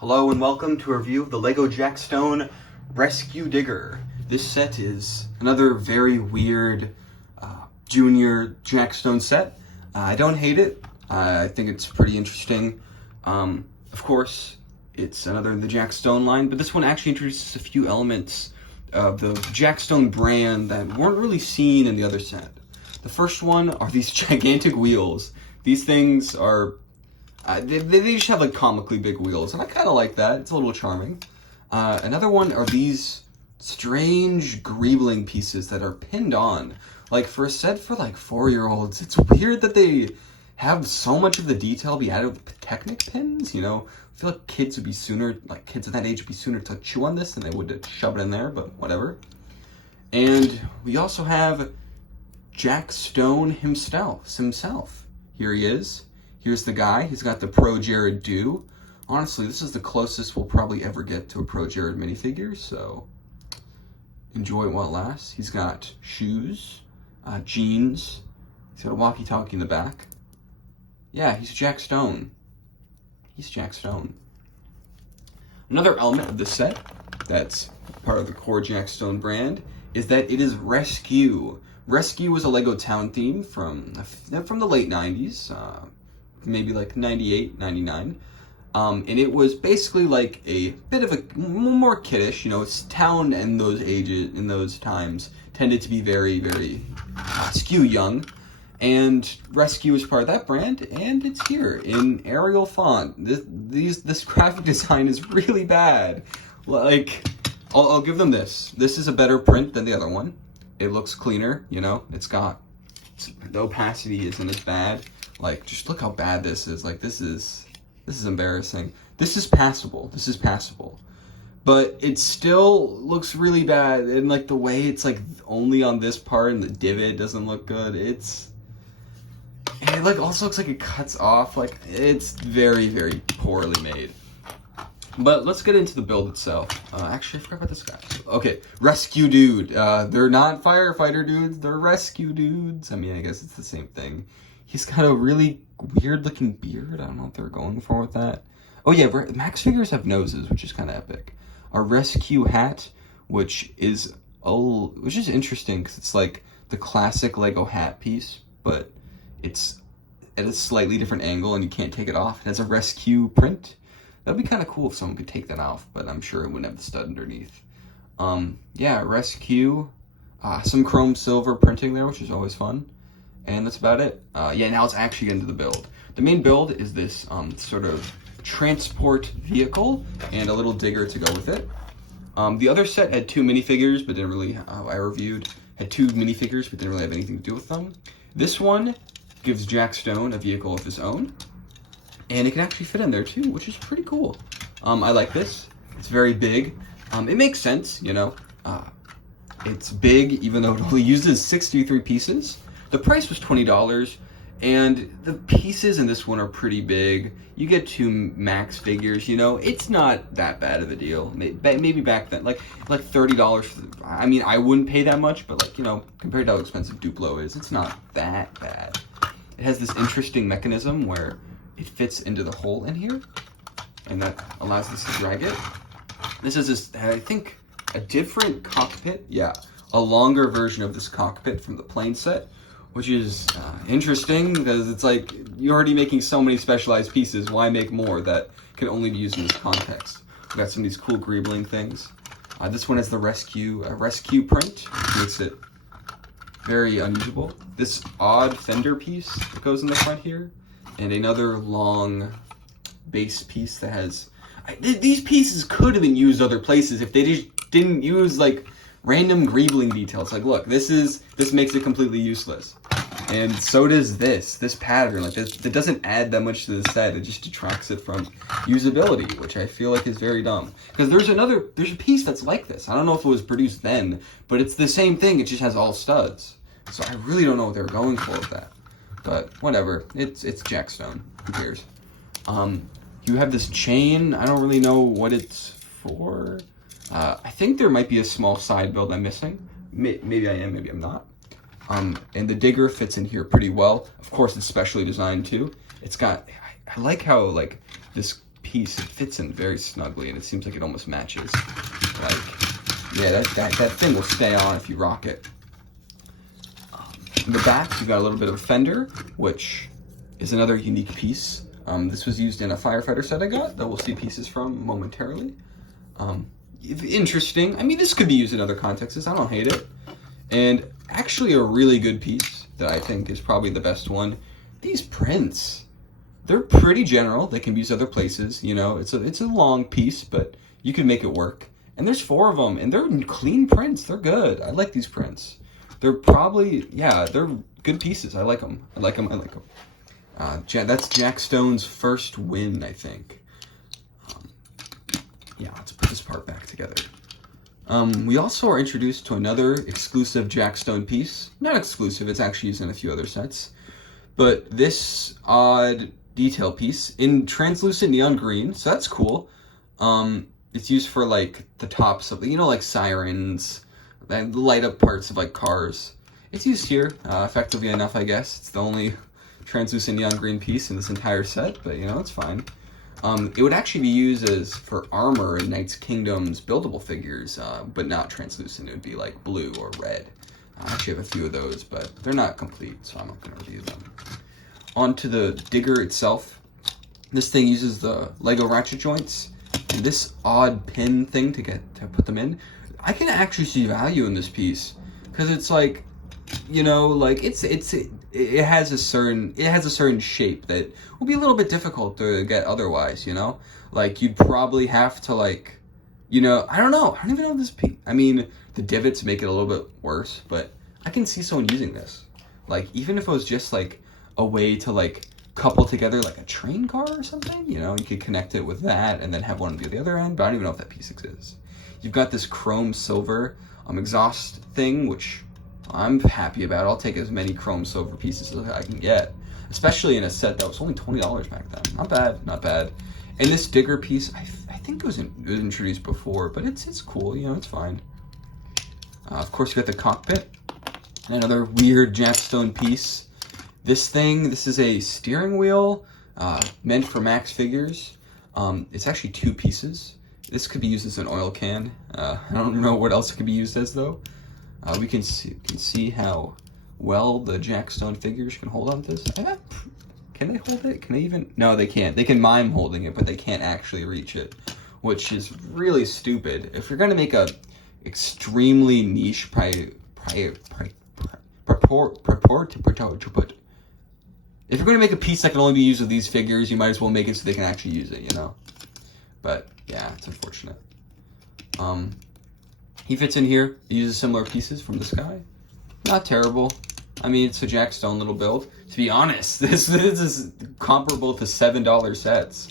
Hello and welcome to a review of the LEGO Jackstone Rescue Digger. This set is another very weird junior Jackstone set. I don't hate it. I think it's pretty interesting. Of course, it's another in the Jackstone line, but this one actually introduces a few elements of the Jackstone brand that weren't really seen in the other set. The first one are these gigantic wheels. These things are they just have like comically big wheels, and I kind of like that. It's a little charming. Another one are these strange greebling pieces that are pinned on. Like for a set for like 4-year-olds, it's weird that they have so much of the detail be added with Technic pins. You know, I feel like kids at that age would be sooner to chew on this than they would to shove it in there, but whatever. And we also have Jackstone himself. Here he is. Here's the guy. He's got the Pro Jared Do. Honestly, this is the closest we'll probably ever get to a Pro Jared minifigure, so enjoy it while it lasts. He's got shoes, jeans. He's got a walkie-talkie in the back. Yeah, he's Jackstone. He's Jackstone. Another element of this set that's part of the core Jackstone brand is that it is Rescue. Rescue was a LEGO Town theme from the late 90s. Maybe like 98, 99. And it was basically like a bit of a more kiddish, you know, it's Town in those times tended to be very, very skew young. And Rescue is part of that brand, and it's here in Arial font. This graphic design is really bad. Like, I'll give them this. This is a better print than the other one. It looks cleaner, you know, the opacity isn't as bad. Like, just look how bad this is. Like, this is embarrassing. This is passable. But it still looks really bad. And, like, the way it's, like, only on this part and the divot doesn't look good. And it, like, also looks like it cuts off. Like, it's very, very poorly made. But let's get into the build itself. Actually, I forgot about this guy. Okay, Rescue Dude. They're not firefighter dudes. They're rescue dudes. I mean, I guess it's the same thing. He's got a really weird-looking beard. I don't know what they're going for with that. Oh yeah, Max figures have noses, which is kind of epic. A rescue hat, which is interesting because it's like the classic LEGO hat piece, but it's at a slightly different angle and you can't take it off. It has a rescue print. That'd be kind of cool if someone could take that off, but I'm sure it wouldn't have the stud underneath. Yeah, rescue. Some chrome silver printing there, which is always fun. And that's about it. Yeah, now let's actually get into the build. The main build is this sort of transport vehicle and a little digger to go with it. The other set had two minifigures, but didn't really, had two minifigures, but didn't really have anything to do with them. This one gives Jackstone a vehicle of his own, and it can actually fit in there too, which is pretty cool. I like this. It's very big. It makes sense, you know. It's big, even though it only uses 63 pieces. The price was $20, and the pieces in this one are pretty big. You get two Max figures, you know. It's not that bad of a deal. Maybe back then, like $30. I mean, I wouldn't pay that much, but like, you know, compared to how expensive Duplo is, it's not that bad. It has this interesting mechanism where it fits into the hole in here, and that allows us to drag it. This is, I think, a different cockpit. Yeah, a longer version of this cockpit from the plane set, which is interesting because it's like you're already making so many specialized pieces. Why make more that can only be used in this context? We've got some of these cool greebling things. This one has the rescue print, which makes it very unusable. This odd fender piece that goes in the front here, and another long base piece that has... These pieces could have been used other places if they just didn't use like random greebling details. Like, look, this makes it completely useless. And so does this pattern. Like, that doesn't add that much to the set. It just detracts it from usability, which I feel like is very dumb. Because there's a piece that's like this. I don't know if it was produced then, but it's the same thing. It just has all studs. So I really don't know what they were going for with that. But whatever. It's Jackstone. Who cares? You have this chain. I don't really know what it's for. I think there might be a small side build I'm missing. Maybe I am, maybe I'm not. And the digger fits in here pretty well. Of course, it's specially designed too. It's got, I like how like this piece. It fits in very snugly, and it seems like it almost matches. Like, yeah, that thing will stay on if you rock it. In the back, you got a little bit of a fender, which is another unique piece. This was used in a firefighter set I got that we'll see pieces from momentarily. Interesting. I mean, this could be used in other contexts. I don't hate it. And actually a really good piece that I think is probably the best one. These prints, they're pretty general. They can be used other places. You know, it's a long piece, but you can make it work. And there's 4 of them, and they're clean prints. They're good. I like these prints. They're probably, yeah, they're good pieces. I like them. I like them. That's Jack Stone's first win, I think. Yeah, let's put this part back together. We also are introduced to another exclusive Jack Stone piece. Not exclusive, it's actually used in a few other sets. But this odd detail piece in translucent neon green, so that's cool. It's used for like the tops of, you know, like sirens, and light up parts of like cars. It's used here, effectively enough, I guess. It's the only translucent neon green piece in this entire set, but you know, it's fine. It would actually be used as for armor in Knights Kingdom's buildable figures, but not translucent. It would be like blue or red. I actually have a few of those, but they're not complete, so I'm not going to review them. On to the digger itself. This thing uses the Lego ratchet joints, and this odd pin thing to put them in. I can actually see value in this piece, because it's like, you know, like it has a certain shape that will be a little bit difficult to get otherwise, you know? Like, you'd probably have to, like, you know, I don't know. I don't even know this piece. I mean, the divots make it a little bit worse, but I can see someone using this. Like, even if it was just, like, a way to, like, couple together, like, a train car or something, you know? You could connect it with that and then have one at the other end, but I don't even know if that piece exists. You've got this chrome silver exhaust thing, which I'm happy about. I'll take as many chrome silver pieces as I can get, especially in a set that was only $20 back then. Not bad, not bad. And this digger piece, I think it was introduced before, but it's cool, you know, it's fine. Of course, you got the cockpit, another weird Jack Stone piece. This is a steering wheel meant for Max figures. It's actually 2 pieces. This could be used as an oil can. I don't know what else it could be used as, though. We can see how well the Jack Stone figures can hold on to this. Can they hold it? Can they even? No, they can't. They can mime holding it, but they can't actually reach it, which is really stupid. If you're gonna make a extremely niche if you're gonna make a piece that can only be used with these figures, you might as well make it so they can actually use it, you know? But yeah, it's unfortunate. He fits in here. He uses similar pieces from this guy. Not terrible. I mean, it's a Jack Stone little build. To be honest, this is comparable to $7 sets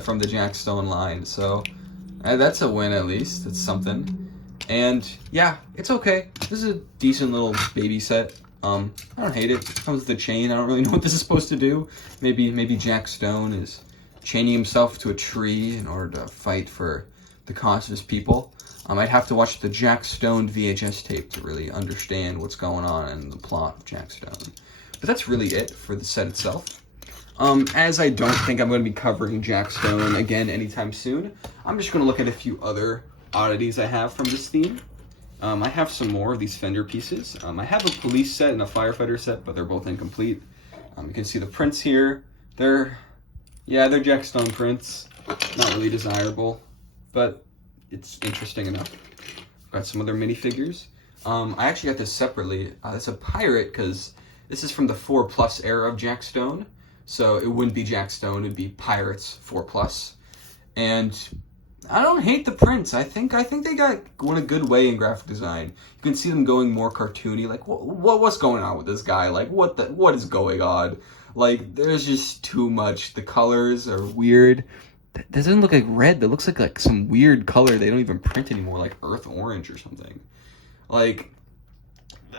from the Jack Stone line. So that's a win at least. It's something. And yeah, it's okay. This is a decent little baby set. I don't hate it. It comes with the chain. I don't really know what this is supposed to do. Maybe Jack Stone is chaining himself to a tree in order to fight for the cause of his people. I'd have to watch the Jack Stone VHS tape to really understand what's going on in the plot of Jack Stone. But that's really it for the set itself. As I don't think I'm going to be covering Jack Stone again anytime soon, I'm just going to look at a few other oddities I have from this theme. I have some more of these fender pieces. I have a police set and a firefighter set, but they're both incomplete. You can see the prints here. They're Jack Stone prints. Not really desirable, but it's interesting enough. Got some other minifigures. I actually got this separately. It's a pirate because this is from the 4+ era of Jack Stone. So it wouldn't be Jack Stone, it'd be Pirates 4+. And I don't hate the prints. I think they went a good way in graphic design. You can see them going more cartoony. Like, what's going on with this guy? Like, what is going on? Like, there's just too much. The colors are weird. That doesn't look like red. That looks like some weird color they don't even print anymore, like earth orange or something. Like,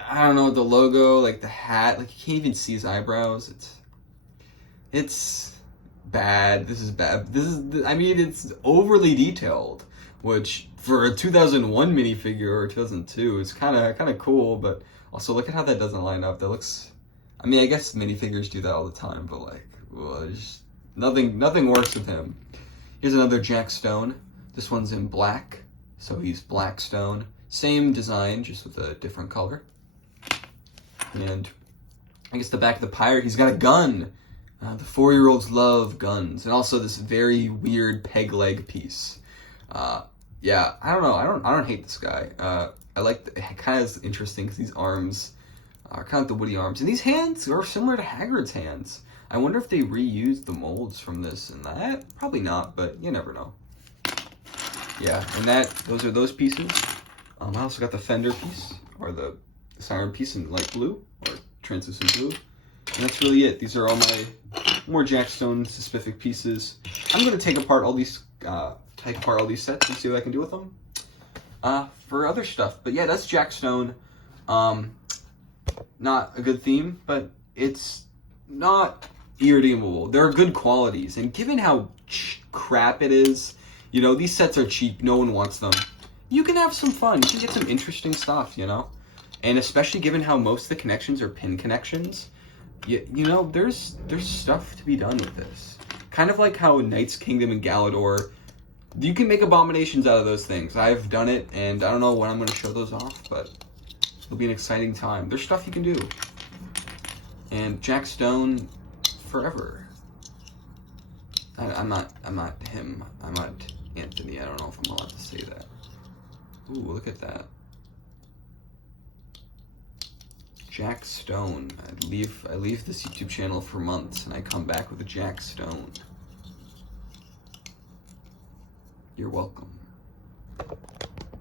I don't know, the logo, like the hat, like you can't even see his eyebrows. It's bad. This is bad. I mean, it's overly detailed, which for a 2001 minifigure or 2002 is kind of cool, but also look at how that doesn't line up. That looks, I mean, I guess minifigures do that all the time, but like, well, there's nothing works with him. Here's another Jack Stone. This one's in black, so he's black stone. Same design, just with a different color. And I guess the back of the pirate, he's got a gun. The 4-year-olds love guns, and also this very weird peg leg piece. Yeah, I don't know. I don't hate this guy. I like it. Kind of is interesting because these arms are kind of the Woody arms, and these hands are similar to Hagrid's hands. I wonder if they reused the molds from this and that. Probably not, but you never know. Yeah, and those are those pieces. I also got the fender piece, or the siren piece in light blue, or translucent blue. And that's really it. These are all my more Jack Stone specific pieces. I'm going to take apart all these sets and see what I can do with them for other stuff. But yeah, that's Jack Stone. Not a good theme, but it's not irredeemable. There are good qualities, and given how crap it is, you know, these sets are cheap. No one wants them. You can have some fun. You can get some interesting stuff, you know? And especially given how most of the connections are pin connections, you know, there's stuff to be done with this. Kind of like how Knight's Kingdom and Galador, you can make abominations out of those things. I've done it, and I don't know when I'm going to show those off, but it'll be an exciting time. There's stuff you can do. And Jack Stone, forever. I'm not him. I'm not Anthony. I don't know if I'm allowed to say that. Ooh, look at that. Jack Stone. I leave this YouTube channel for months, and I come back with a Jack Stone. You're welcome.